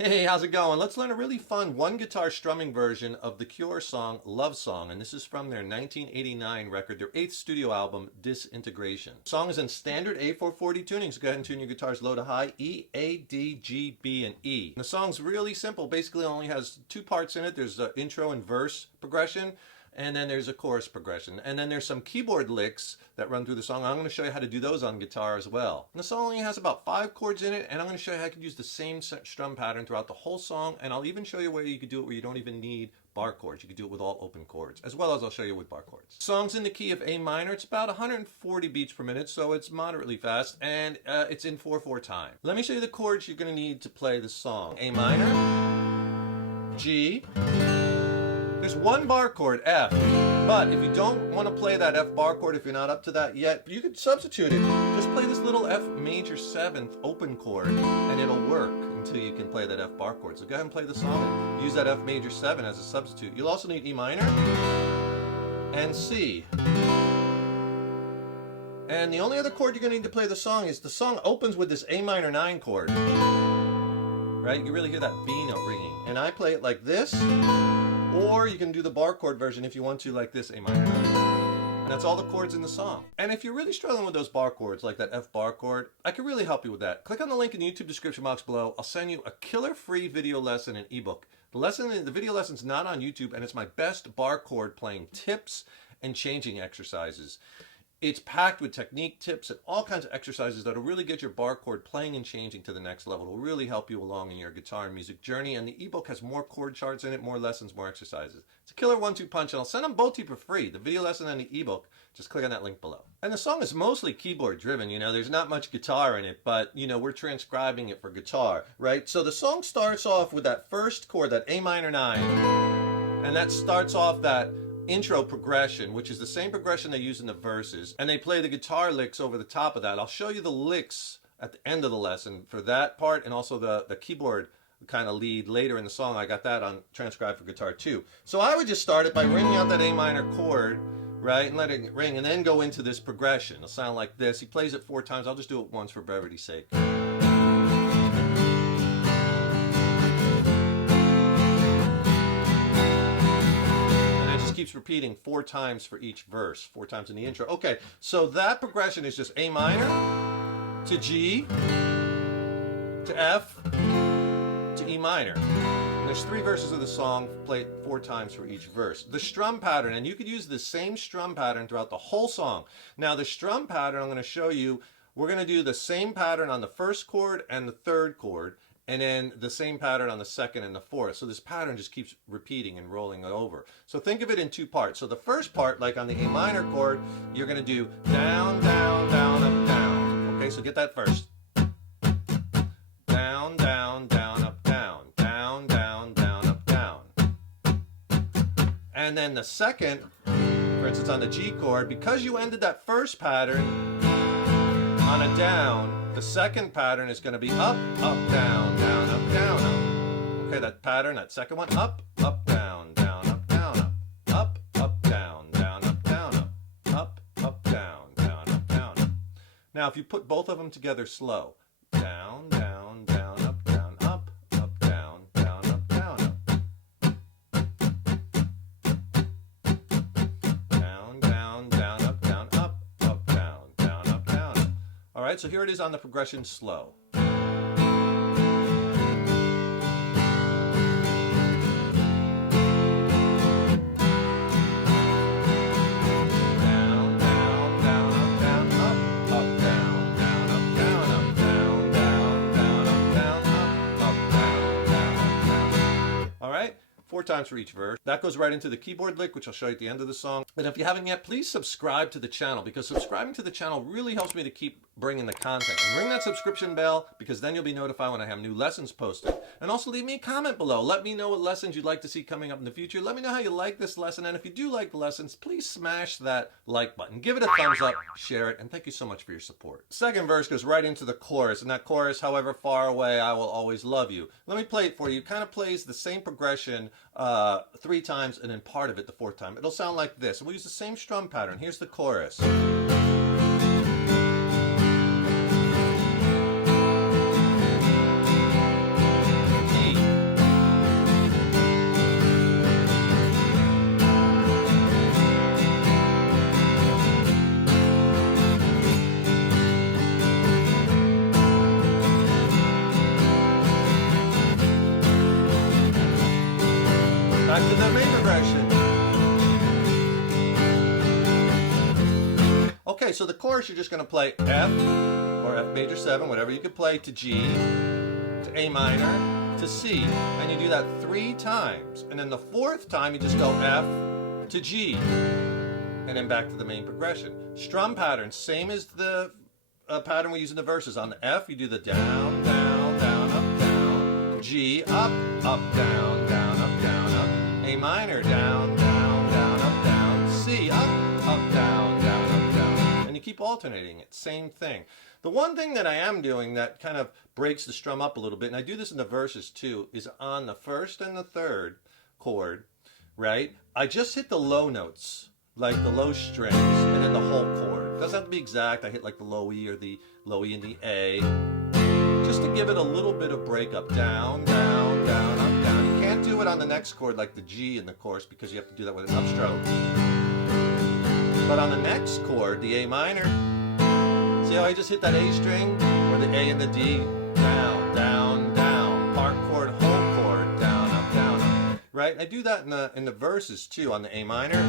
Hey, how's it going? Let's learn a really fun one guitar strumming version of the Cure song Love Song, and this is from their 1989 record, their 8th studio album, Disintegration. The song is in standard A440 tuning, so go ahead and tune your guitars low to high, E, A, D, G, B, and E. And the song's really simple, basically only has two parts in it. There's the intro and verse progression, and then there's a chorus progression. And then there's some keyboard licks that run through the song. I'm going to show you how to do those on guitar as well. And the song only has about 5 chords in it, and I'm going to show you how you can use the same strum pattern throughout the whole song, and I'll even show you where you could do it where you don't even need bar chords. You can do it with all open chords, as well as I'll show you with bar chords. The song's in the key of A minor. It's about 140 beats per minute, so it's moderately fast, and it's in 4/4 time. Let me show you the chords you're going to need to play the song. A minor, G, there's one bar chord, F, but if you don't want to play that F bar chord, if you're not up to that yet, you could substitute it. Just play this little F major 7th open chord, and it'll work until you can play that F bar chord. So go ahead and play the song and use that F major 7 as a substitute. You'll also need E minor and C. And the only other chord you're going to need to play the song is the song opens with this A minor 9 chord. Right? You really hear that B note ringing. And I play it like this. Or you can do the bar chord version if you want to, like this, A minor 9. And that's all the chords in the song. And if you're really struggling with those bar chords, like that F bar chord, I can really help you with that. Click on the link in the YouTube description box below. I'll send you a killer free video lesson and ebook. The video lesson's not on YouTube, and it's my best bar chord playing tips and changing exercises. It's packed with technique, tips, and all kinds of exercises that'll really get your bar chord playing and changing to the next level. It'll really help you along in your guitar and music journey, and the ebook has more chord charts in it, more lessons, more exercises. It's a killer 1-2 punch, and I'll send them both to you for free, the video lesson and the ebook. Just click on that link below. And the song is mostly keyboard driven, there's not much guitar in it, but, we're transcribing it for guitar, right? So the song starts off with that first chord, that A minor 9, and that starts off that intro progression, which is the same progression they use in the verses, and they play the guitar licks over the top of that. I'll show you the licks at the end of the lesson for that part, and also the keyboard kind of lead later in the song. I got that on transcribe for guitar too. So I would just start it by ringing out that A minor chord, right, and letting it ring, and then go into this progression. It'll sound like this. He plays it 4 times. I'll just do it once for brevity's sake. Keeps repeating 4 times for each verse, 4 times in the intro. Okay, so that progression is just A minor to G to F to E minor. And there's 3 verses of the song played 4 times for each verse. The strum pattern, and you could use the same strum pattern throughout the whole song. Now the strum pattern, I'm going to show you, we're going to do the same pattern on the first chord and the third chord, and then the same pattern on the second and the fourth. So this pattern just keeps repeating and rolling over. So think of it in 2 parts. So the first part, like on the A minor chord, you're going to do down, down, down, up, down. Okay, so get that first. Down, down, down, up, down. Down, down, down, up, down. And then the second, for instance on the G chord, because you ended that first pattern on a down, the second pattern is going to be up, up, down, down, up, down, up. Okay, that pattern, that second one, up, up, down, down, up, down, up. Up, up, down, down, up, down, up. Up, up, down, down, up, down, up. Now, if you put both of them together slow, down, down, down, up, down, up, up, down, down, up, down, up. Down, down, down, up, down, up, up, down, down, up, down, up. All right, so here it is on the progression slow. All right, 4 times for each verse. That goes right into the keyboard lick, which I'll show you at the end of the song. And if you haven't yet, please subscribe to the channel, because subscribing to the channel really helps me to keep bringing the content. And ring that subscription bell, because then you'll be notified when I have new lessons posted. And also leave me a comment below. Let me know what lessons you'd like to see coming up in the future. Let me know how you like this lesson. And if you do like the lessons, please smash that like button. Give it a thumbs up, share it, and thank you so much for your support. Second verse goes right into the chorus. And that chorus, however far away, I will always love you. Let me play it for you. It kind of plays the same progression 3 times, and then part of it the 4th time. It'll sound like this. We'll use the same strum pattern. Here's the chorus. E. back to the main progression. Okay, so the chorus you're just going to play F or F major 7, whatever you could play, to G, to A minor, to C, and you do that 3 times. And then the 4th time you just go F to G, and then back to the main progression. Strum pattern, same as the pattern we use in the verses. On the F, you do the down, down, down, up, down. G, up, up, down, down, up, down, up. A minor, down, down, down, up, down. C, up, up, down, down, up, down. And you keep alternating it, same thing. The one thing that I am doing that kind of breaks the strum up a little bit, and I do this in the verses too, is on the 1st and the 3rd chord, right? I just hit the low notes, like the low strings, and then the whole chord. It doesn't have to be exact. I hit like the low E or the low E and the A, just to give it a little bit of breakup. Down, down, down, up, down. You can't do it on the next chord like the G in the chorus because you have to do that with an upstroke. But on the next chord, the A minor, see how I just hit that A string, or the A and the D, down, down, down, part chord, whole chord, down, up, down, up. Right? I do that in the verses too, on the A minor.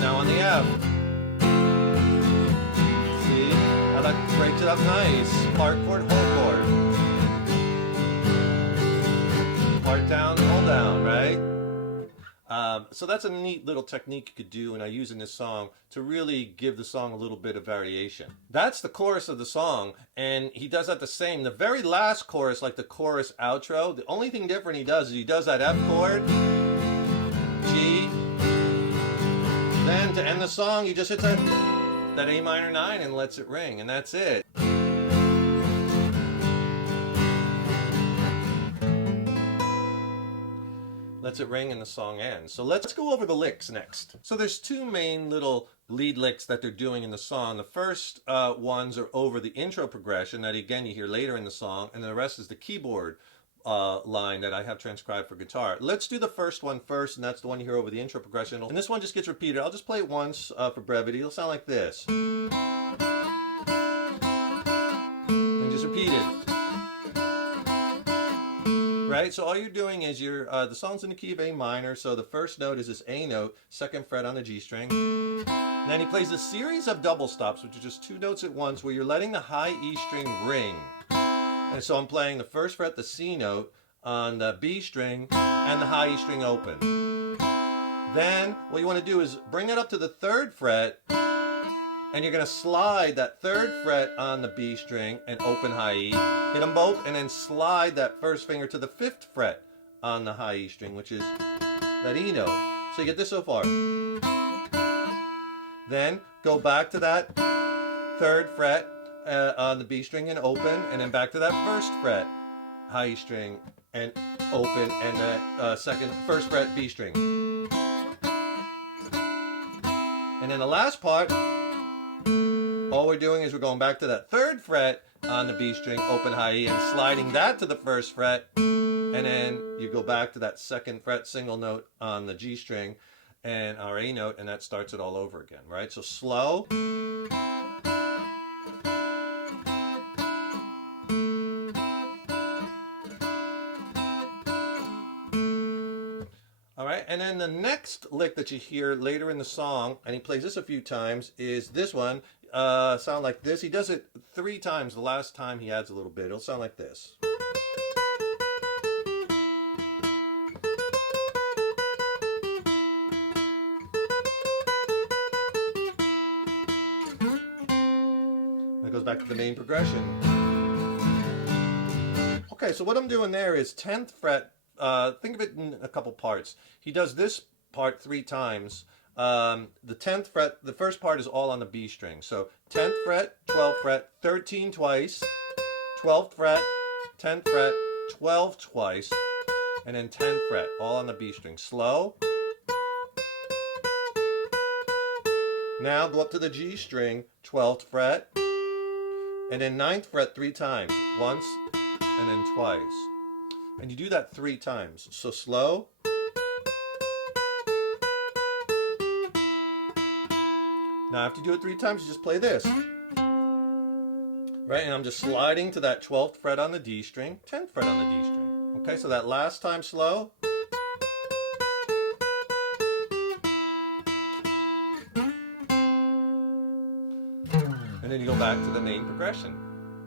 Now on the F. See how that breaks it up nice. Part chord, whole chord. Part down, whole down, right? So that's a neat little technique you could do, and I use in this song to really give the song a little bit of variation. That's the chorus of the song, and he does that the same. The very last chorus, like the chorus outro, the only thing different he does is he does that F chord, G, then to end the song, he just hits that A minor 9 and lets it ring, and that's it. Lets it ring and the song ends. So let's go over the licks next. So there's 2 main little lead licks that they're doing in the song. The first ones are over the intro progression that again you hear later in the song, and the rest is the keyboard line that I have transcribed for guitar. Let's do the first one first, and that's the one you hear over the intro progression. And this one just gets repeated. I'll just play it once for brevity. It'll sound like this. And just repeat it. Right, so all you're doing is the song's in the key of A minor, so the first note is this A note, 2nd fret on the G string. And then he plays a series of double stops, which are just 2 notes at once, where you're letting the high E string ring. And so I'm playing the 1st fret, the C note, on the B string, and the high E string open. Then what you want to do is bring that up to the 3rd fret, and you're going to slide that 3rd fret on the B string and open high E, hit them both, and then slide that 1st finger to the 5th fret on the high E string, which is that E note. So you get this so far. Then go back to that 3rd fret on the B string and open, and then back to that 1st fret high E string and open, and that 1st fret B string. And then the last part, all we're doing is we're going back to that 3rd fret on the B string, open high E, and sliding that to the 1st fret, and then you go back to that 2nd fret single note on the G string and our A note, and that starts it all over again, right? So slow. All right, and then the next lick that you hear later in the song, and he plays this a few times, is this one. Sound like this. He does it 3 times. The last time he adds a little bit. It'll sound like this. That goes back to the main progression. Okay, so what I'm doing there is 10th fret. Think of it in a couple parts. He does this part 3 times. The 10th fret, the first part is all on the B string. So 10th fret, 12th fret, 13 twice, 12th fret, 10th fret, 12 twice, and then 10th fret, all on the B string. Slow. Now go up to the G string, 12th fret, and then 9th fret 3 times. Once, and then twice. And you do that 3 times. So slow. Now after you do it 3 times, you just play this. Right, and I'm just sliding to that 12th fret on the D string, 10th fret on the D string. Okay, so that last time slow. And then you go back to the main progression.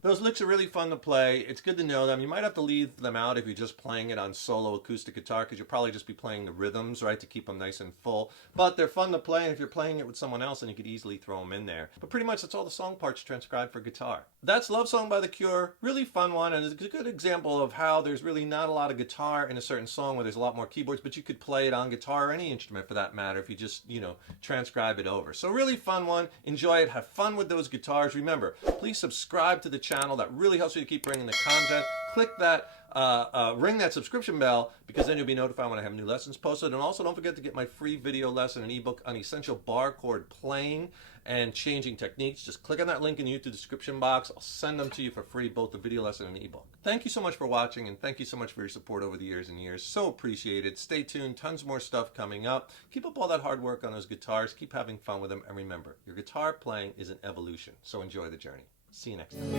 Those licks are really fun to play. It's good to know them. You might have to leave them out if you're just playing it on solo acoustic guitar, because you'll probably just be playing the rhythms, right, to keep them nice and full. But they're fun to play, and if you're playing it with someone else, then you could easily throw them in there. But pretty much that's all the song parts transcribed for guitar. That's Love Song by The Cure. Really fun one, and it's a good example of how there's really not a lot of guitar in a certain song where there's a lot more keyboards, but you could play it on guitar or any instrument for that matter if you just, transcribe it over. So really fun one. Enjoy it. Have fun with those guitars. Remember, please subscribe to the channel. That really helps you to keep bringing the content. Click that, ring that subscription bell, because then you'll be notified when I have new lessons posted. And also don't forget to get my free video lesson and ebook on essential bar chord playing and changing techniques. Just click on that link in the YouTube description box. I'll send them to you for free, both the video lesson and the ebook. Thank you so much for watching, and thank you so much for your support over the years and years. So appreciated. Stay tuned. Tons more stuff coming up. Keep up all that hard work on those guitars. Keep having fun with them. And remember, your guitar playing is an evolution. So enjoy the journey. See you next time.